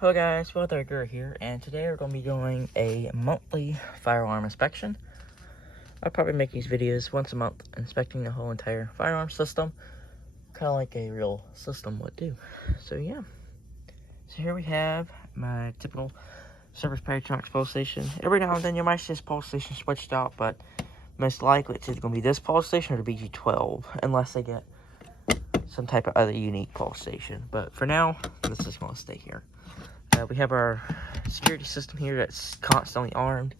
Hello guys, Will here, and today we're going to be doing a monthly firearm inspection. I'll probably make these videos once a month, inspecting the whole entire firearm system, kind of like a real system would do. So yeah, so here we have my typical Service Paratronics pulse station. Every now and then you might see this pulse station switched out, but most likely it's either going to be this pulse station or the BG12, unless they get some type of other unique pulse station. But for now, this is going to stay here. We have our security system here that's constantly armed.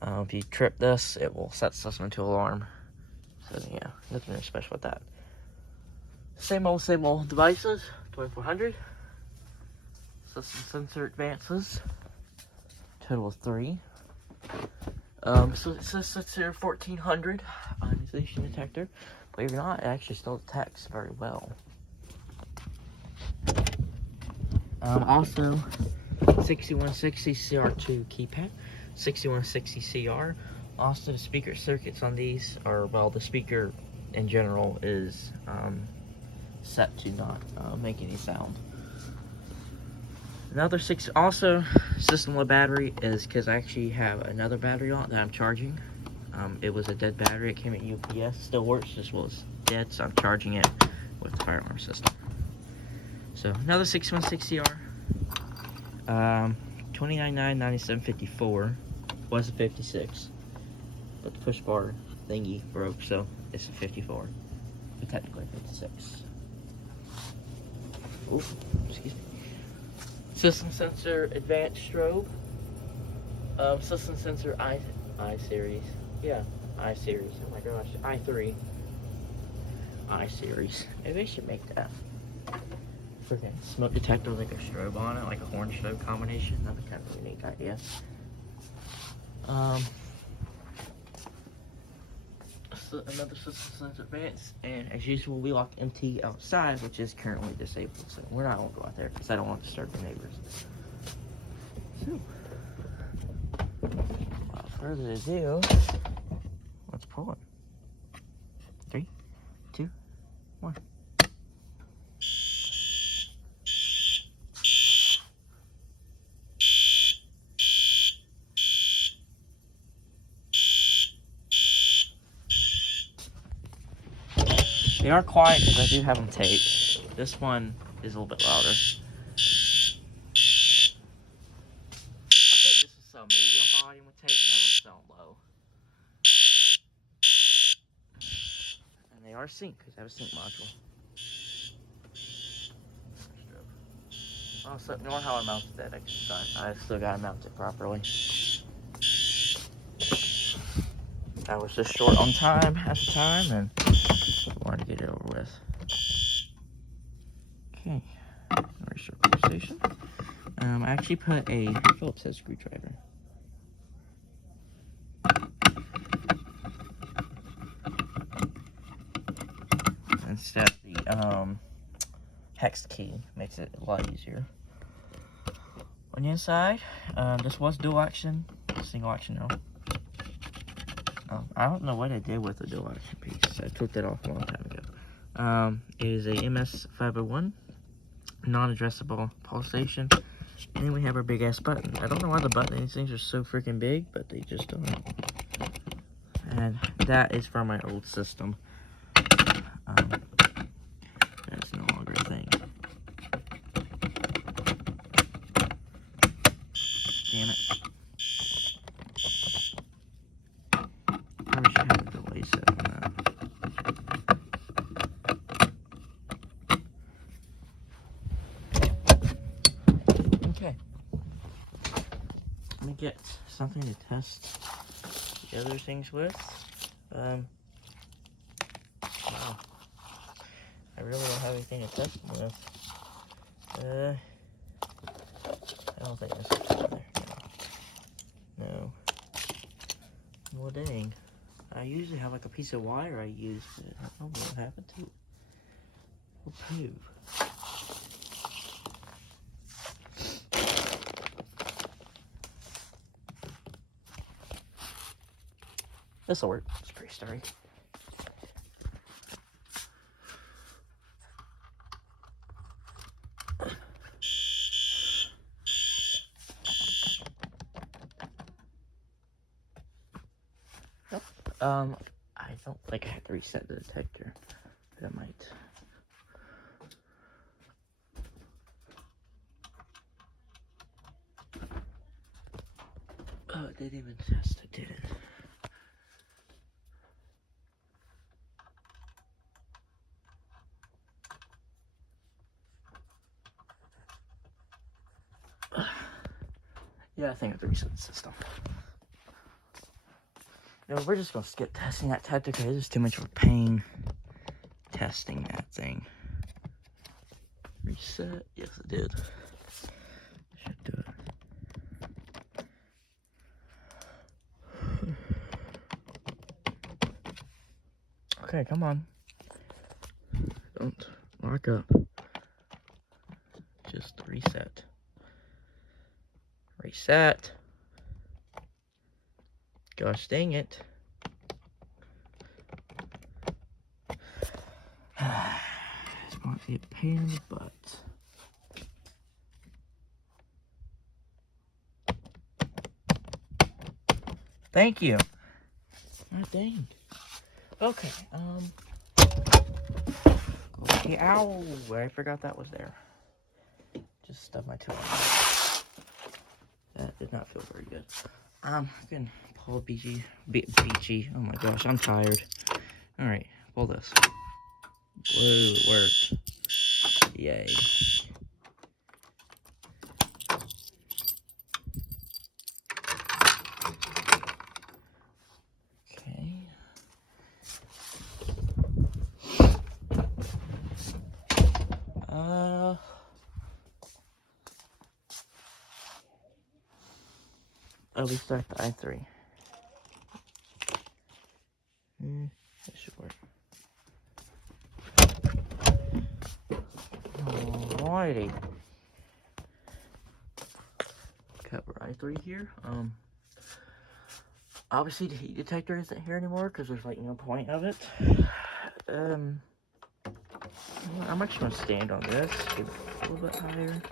If you trip this, it will set the system into alarm. So yeah, nothing really special with that. Same old devices. 2400. System sensor advances. Total of 3. So it says sensor 1400 ionization detector. Believe it or not, it actually still detects very well. Also, 6160 CR2 keypad, 6160 CR. Also, the speaker circuits on these are, well, the speaker in general is set to not make any sound. Another also system low battery is because I actually have another battery on it that I'm charging. It was a dead battery. It came at UPS. Still works, just was dead, so I'm charging it with the firearm system. So another 616 CR. 29.9 97.54 was a 56, but the push bar thingy broke, so it's a 54, but technically 56. Ooh, excuse me. System sensor advanced strobe. System sensor I series. Yeah, I series. Oh my gosh, i3. I series. Maybe I should make that. Freaking smoke detector with like a strobe on it, like a horn strobe combination. That'd be kind of a unique idea. So another system sensor advance, and as usual, we lock MT outside, which is currently disabled. So we're not gonna go out there because I don't want to disturb the neighbors. So, without further ado, let's pull it. 3, 2, 1. They are quiet because I do have them taped. This one is a little bit louder. I think this is so medium volume with tape, and that one's sound low. And they are synced because I have a sync module. Also, ignore how I mounted that exercise. I still gotta mount it properly. I was just short on time at the time and wanted to get it over with. Okay, restart station. I actually put a Phillips head screwdriver. Instead of the hex key, makes it a lot easier. On the inside, this was dual action, single action now. I don't know what I did with the dual action piece. I took that off a long time ago. It is a MS501 non-addressable pulse station. And then we have our big ass button. I don't know why the button, these things are so freaking big, but they just don't. And that is from my old system. That's no longer a thing. Damn it. Probably should have a delay set on that. Okay. Let me get something to test the other things with. Wow. I really don't have anything to test them with. I don't think this is on there. No. Well, dang. I usually have like a piece of wire I use, but I don't know what happened to it. Oh, poo. This'll work. It's pretty sturdy. I don't think I have to reset the detector, but I might. Oh, it didn't even test. It didn't. Yeah, I think I have to reset the system. No, we're just gonna skip testing that detector because it's too much of a pain testing that thing. Reset. Yes, it did. Should do it. Okay, come on. Don't lock up. Just reset. Reset. Gosh dang it. It's going to be a pain in the butt. Thank you. God dang. Okay, okay, ow, I forgot that was there. Just stubbed my toe. That did not feel very good. I can pull beachy. Oh my gosh, I'm tired. Alright, pull this. Whoa, it worked. Yay. Okay. We start the I3. That should work. Alrighty. Cover I3 here. Obviously the heat detector isn't here anymore because there's like no point of it. I'm actually gonna stand on this, get it a little bit higher.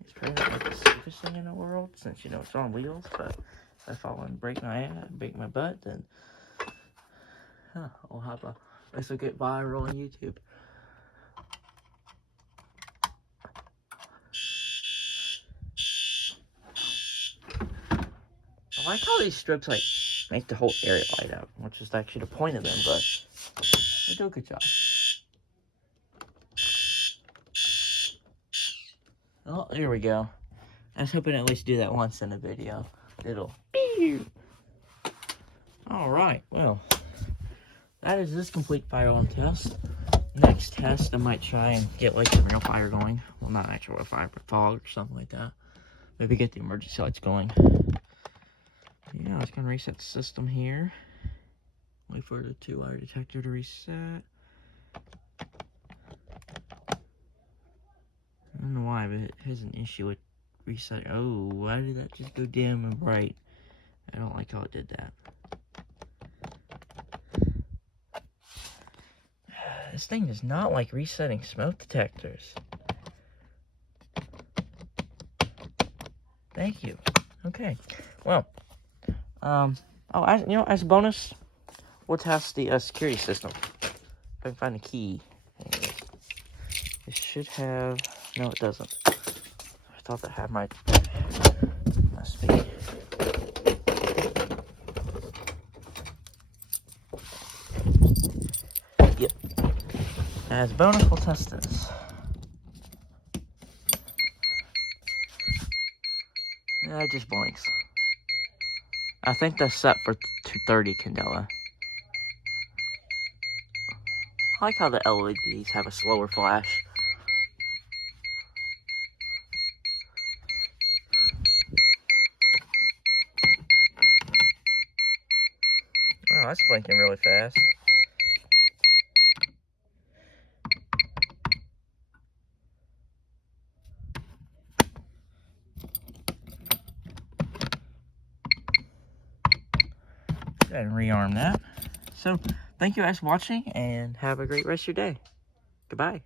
It's probably not like the safest thing in the world since, you know, it's on wheels, but if I fall and break my butt, then I'll have this will get viral on YouTube. I like how these strips like make the whole area light up, which is actually the point of them, but they do a good job. Oh, here we go. I was hoping to at least do that once in a video. It'll. Alright, well, that is this complete firearm test. Next test, I might try and get like some real fire going. Well, not actual real fire, but fog or something like that. Maybe get the emergency lights going. Yeah, I was gonna reset the system here. Wait for the 2-wire detector to reset. I don't know why, but it has an issue with reset. Oh, why did that just go dim and bright? I don't like how it did that. This thing does not like resetting smoke detectors. Thank you. Okay. Well, as a bonus, we'll test the security system. If I can find the key. It should have. No, it doesn't. I thought that had my. Must be. Yep. As a bonus, we'll test this. Yeah, it just blinks. I think that's set for 230 candela. I like how the LEDs have a slower flash. Oh, that's blinking really fast. Go ahead and rearm that. So, thank you guys for watching, and have a great rest of your day. Goodbye.